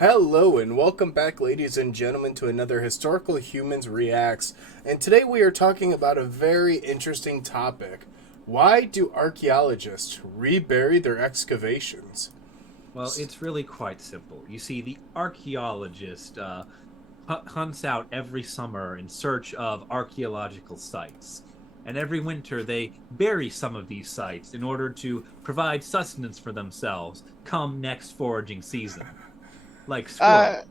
Hello and welcome back, ladies and gentlemen, to another Historical Humans Reacts. And today we are talking about a very interesting topic. Why do archaeologists rebury their excavations? Well, it's really quite simple. You see, the archaeologist hunts out every summer in search of archaeological sites. And every winter, they bury some of these sites in order to provide sustenance for themselves come next foraging season, like squirrels Uh,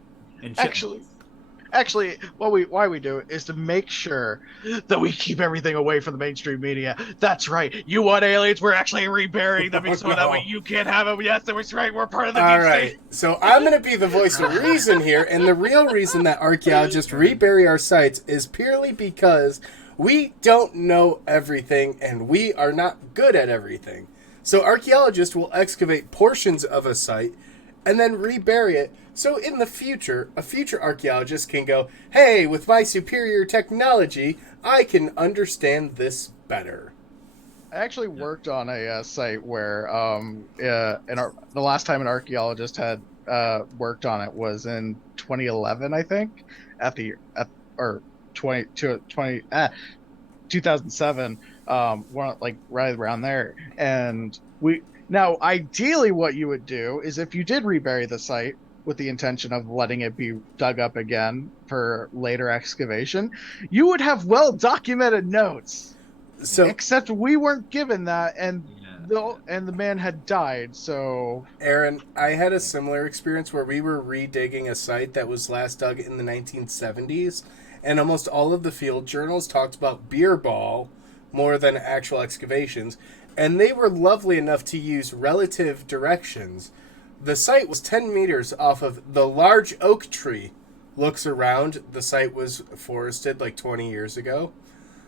and actually, chipmunks. actually, why we do it is to make sure that we keep everything away from the mainstream media. That's right. You want aliens? We're actually reburying them, Oh so that way no. you can't have them. Yes, that was right. We're part of the All deep state. right, so I'm going to be the voice of reason here, and the real reason that archaeologists rebury our sites is purely because we don't know everything and we are not good at everything. So archaeologists will excavate portions of a site and then rebury it. So in the future, a future archaeologist can go, hey, with my superior technology, I can understand this better. I actually Yeah. worked on a site where the last time an archaeologist had worked on it was in 2011, I think, at the at or 20 to 20 2007, one like right around there. And we now ideally what you would do is if you did rebury the site with the intention of letting it be dug up again for later excavation, you would have well documented notes. So Except we weren't given that, and Yeah. the man had died. So Aaron, I had a Yeah. similar experience where we were redigging a site that was last dug in the 1970s, and almost all of the field journals talked about beer ball more than actual excavations, and they were lovely enough to use relative directions. The site was 10 meters off of the large oak tree. Looks around, the site was forested like 20 years ago.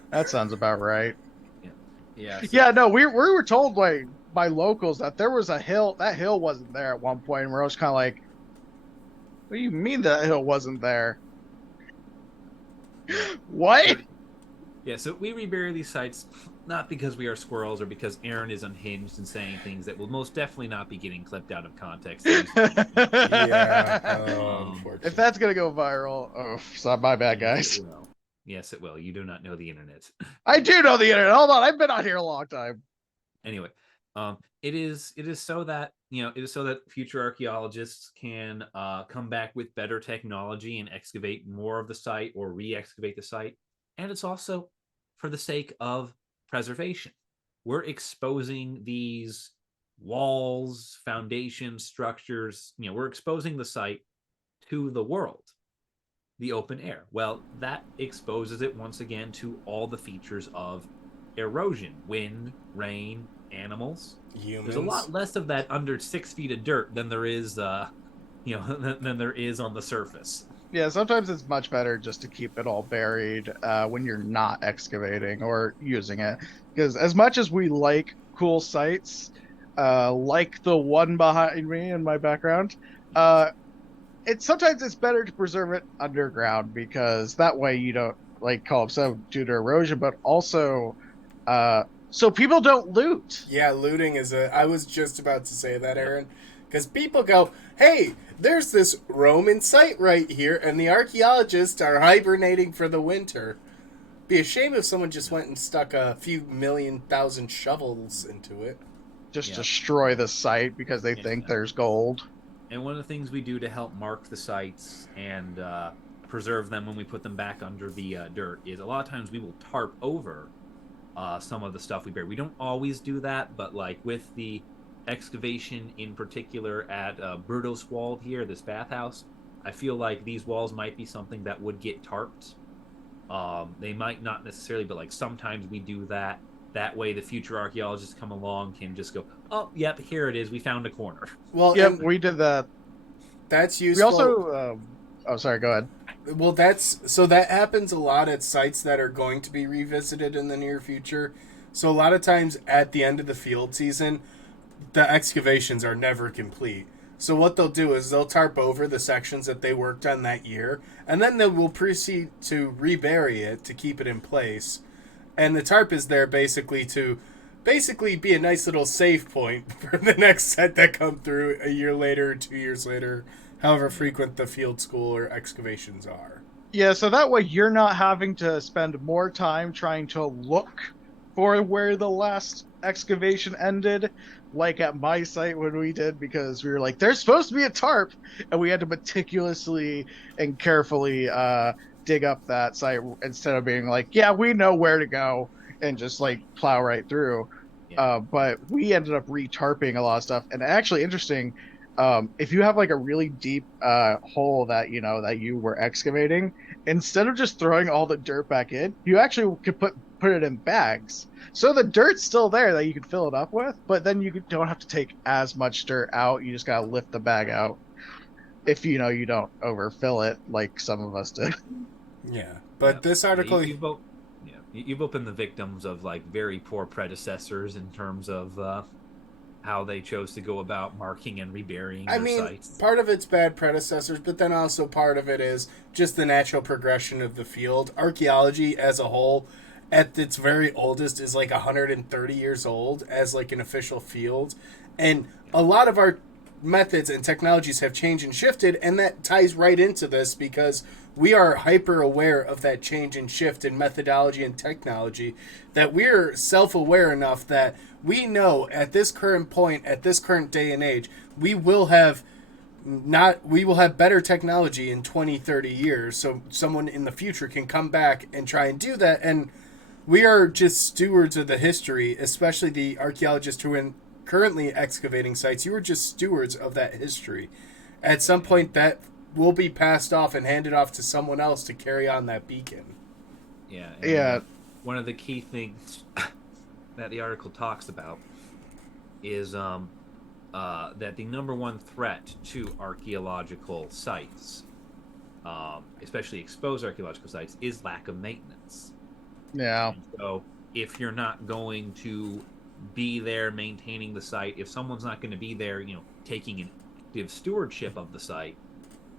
that sounds about right. Yeah. Yeah. So Yeah, no, we were told by locals that there was a hill. That hill wasn't there at one point, and we're always kind of like, "What do you mean that hill wasn't there? yeah. So What?" Yeah, so we rebury these sites not because we are squirrels or because Aaron is unhinged and saying things that will most definitely not be getting clipped out of context and used against him. Yeah, If unfortunately. that's gonna go viral, oh, it's not my bad, Yes, it guys. will. Yes, it will. You do not know the internet. I do know the internet. Hold on, I've been on here a long time. Anyway, it is so that it is so that future archaeologists can come back with better technology and excavate more of the site or re-excavate the site, and it's also for the sake of preservation. We're exposing these walls, foundations, structures. We're exposing the site to the world, the open air. Well, that exposes it once again to all the features of erosion, wind, rain, animals. There's a Humans. lot less of that under 6 feet of dirt than there is, than there is on the surface. Yeah, sometimes it's much better just to keep it all buried when you're not excavating or using it. Because as much as we like cool sites, like the one behind me in my background, uh, it's better to preserve it underground because that way you don't like call up due to erosion, but also so people don't loot. Yeah, looting is a. I was just about to say that, Yep. Aaron. Because people go, hey, there's this Roman site right here, and the archaeologists are hibernating for the winter. Be a shame if someone just Yep. went and stuck a few million thousand shovels into it. Just Yep. destroy the site because they think Yeah. there's gold. And one of the things we do to help mark the sites and preserve them when we put them back under the dirt is a lot of times we will tarp over some of the stuff we bury. We don't always do that, but like with the excavation in particular at Wald here, this bathhouse, I feel like these walls might be something that would get tarped. They might not necessarily, but like sometimes we do that. That way, the future archaeologists come along can just go, "Oh, yep, here it is. We found a corner." Well, Yep, and we did that. that's We useful. also, oh, sorry, go ahead. Well, that's so that happens a lot at sites that are going to be revisited in the near future. So a lot of times at the end of the field season, the excavations are never complete. So what they'll do is they'll tarp over the sections that they worked on that year, and then they will proceed to rebury it to keep it in place. And the tarp is there basically to basically be a nice little save point for the next set that come through a year later, 2 years later, however frequent the field school or excavations are. Yeah, so that way you're not having to spend more time trying to look for where the last excavation ended, like at my site when we did, because we were like, there's supposed to be a tarp, and we had to meticulously and carefully dig up that site instead of being like, yeah, we know where to go and just like plow right through. Yeah. But we ended up retarping a lot of stuff, and actually interesting. If you have like a really deep hole that that you were excavating, instead of just throwing all the dirt back in, you actually could put it in bags. So the dirt's still there that you can fill it up with, but then you don't have to take as much dirt out. You just gotta lift the bag out if you don't overfill it like some of us did. Yeah, but this article, You've been the victims of like very poor predecessors in terms of how they chose to go about marking and reburying I their mean, sites. part of it's bad predecessors, but then also part of it is just the natural progression of the field. Archaeology as a whole, at its very oldest, is like 130 years old as like an official field. And a lot of our methods and technologies have changed and shifted, and that ties right into this because we are hyper aware of that change and shift in methodology and technology, that we're self-aware enough that we know at this current point, at this current day and age, we will have better technology in 20, 30 years, so someone in the future can come back and try and do that. And we are just stewards of the history, especially the archaeologists who are currently excavating sites. You are just stewards of that history. At some point, that will be passed off and handed off to someone else to carry on that beacon. Yeah. Yeah. One of the key things that the article talks about is that the number one threat to archaeological sites, especially exposed archaeological sites, is lack of maintenance. Yeah. And so if you're not going to be there maintaining the site, if someone's not going to be there, taking an active stewardship of the site,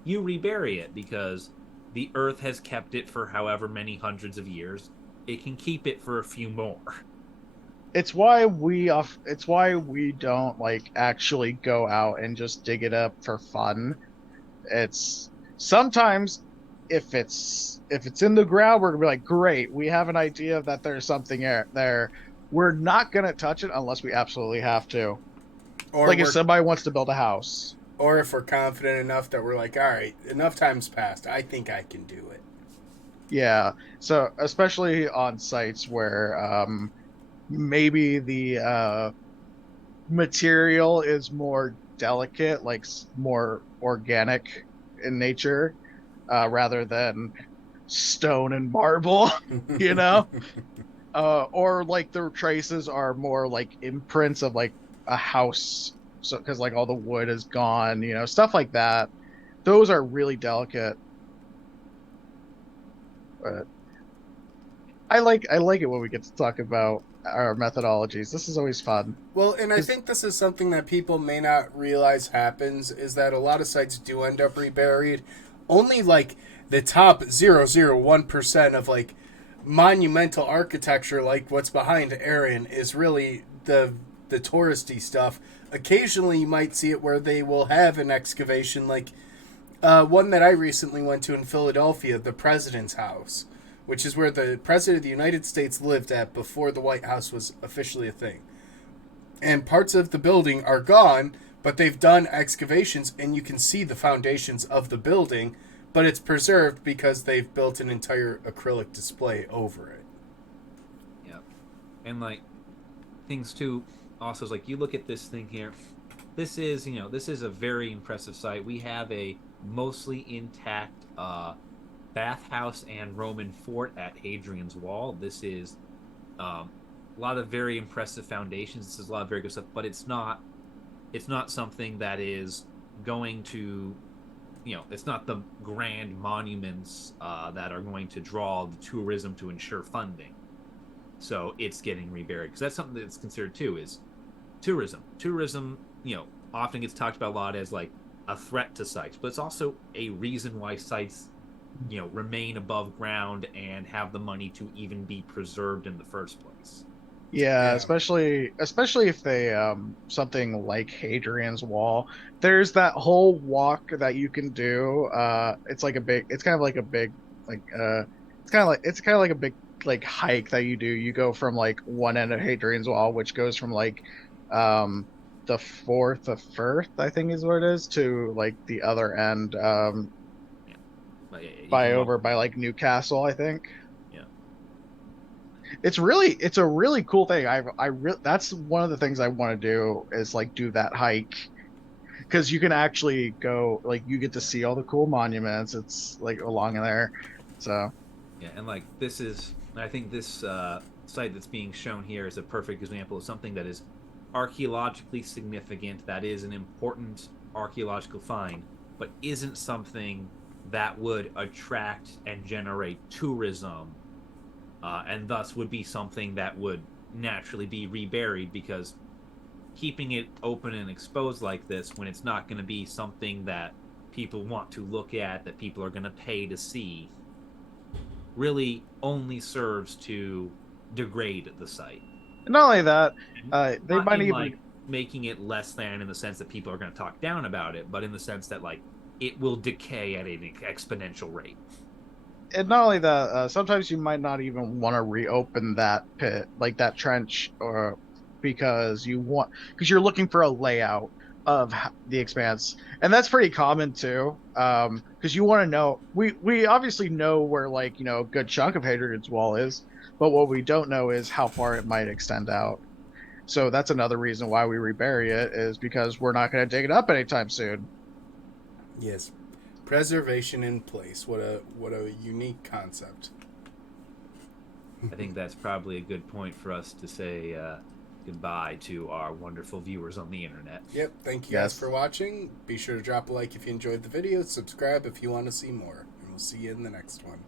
you rebury it because the earth has kept it for however many hundreds of years. It can keep it for a few more. It's why we don't like actually go out and just dig it up for fun. It's sometimes if it's in the ground, we're gonna be like, great, we have an idea that there's something there. We're not gonna touch it unless we absolutely have to. Or Like if somebody wants to build a house. or if we're confident enough that we're like, all right, enough time's passed. I think I can do it. Yeah. So especially on sites where maybe the material is more delicate, like more organic in nature, rather than stone and marble, you know? Or like the traces are more like imprints of like a house. So, because like all the wood is gone, stuff like that. Those are really delicate. But I like it when we get to talk about our methodologies. This is always fun. Well, and I think this is something that people may not realize happens is that a lot of sites do end up reburied. Only like the top 0.001% of like monumental architecture, like what's behind Aaron, is really the touristy stuff. Occasionally, you might see it where they will have an excavation, like one that I recently went to in Philadelphia, the President's House, which is where the President of the United States lived at before the White House was officially a thing. And parts of the building are gone, but they've done excavations, and you can see the foundations of the building, but it's preserved because they've built an entire acrylic display over it. Yeah. And like things too, also is like you look at this thing here. This is a very impressive site. We have a mostly intact bathhouse and Roman fort at Hadrian's Wall. This is a lot of very impressive foundations. This is a lot of very good stuff, but it's not something that is going to, it's not the grand monuments that are going to draw the tourism to ensure funding. So it's getting reburied because that's something that's considered too is tourism. Tourism, often gets talked about a lot as like a threat to sites, but it's also a reason why sites, remain above ground and have the money to even be preserved in the first place. Yeah, Yeah. especially if they something like Hadrian's Wall. There's that whole walk that you can do. It's kind of like a big like it's kind of like a big like hike that you do. You go from like one end of Hadrian's Wall, which goes from like um the fourth of Firth, I think is what it is, to like the other end, Yeah, but yeah, you by can walk. over by like Newcastle, I think. Yeah, It's a really cool thing. That's one of the things I want to do is like do that hike because you can actually go like you get to yeah, see all the cool monuments. It's like along in there. So yeah. And like this is, I think this site that's being shown here is a perfect example of something that is archaeologically significant. That is an important archaeological find, but isn't something that would attract and generate tourism, and thus would be something that would naturally be reburied because keeping it open and exposed like this when it's not going to be something that people want to look at, that people are going to pay to see, really only serves to degrade the site. not only that, And they not might in even like making it less than in the sense that people are going to talk down about it, but in the sense that like it will decay at an exponential rate. and not only that, sometimes you might not even want to reopen that pit, like that trench, or because you're looking for a layout of the expanse, and that's pretty common too. Because you want to know, we obviously know where like a good chunk of Hadrian's Wall is, but what we don't know is how far it might extend out. So that's another reason why we rebury it is because we're not going to dig it up anytime soon. Yes. Preservation in place. What a unique concept. I think that's probably a good point for us to say goodbye to our wonderful viewers on the internet. Yep. Thank you guys Yes. for watching. Be sure to drop a like if you enjoyed the video. Subscribe if you want to see more. And we'll see you in the next one.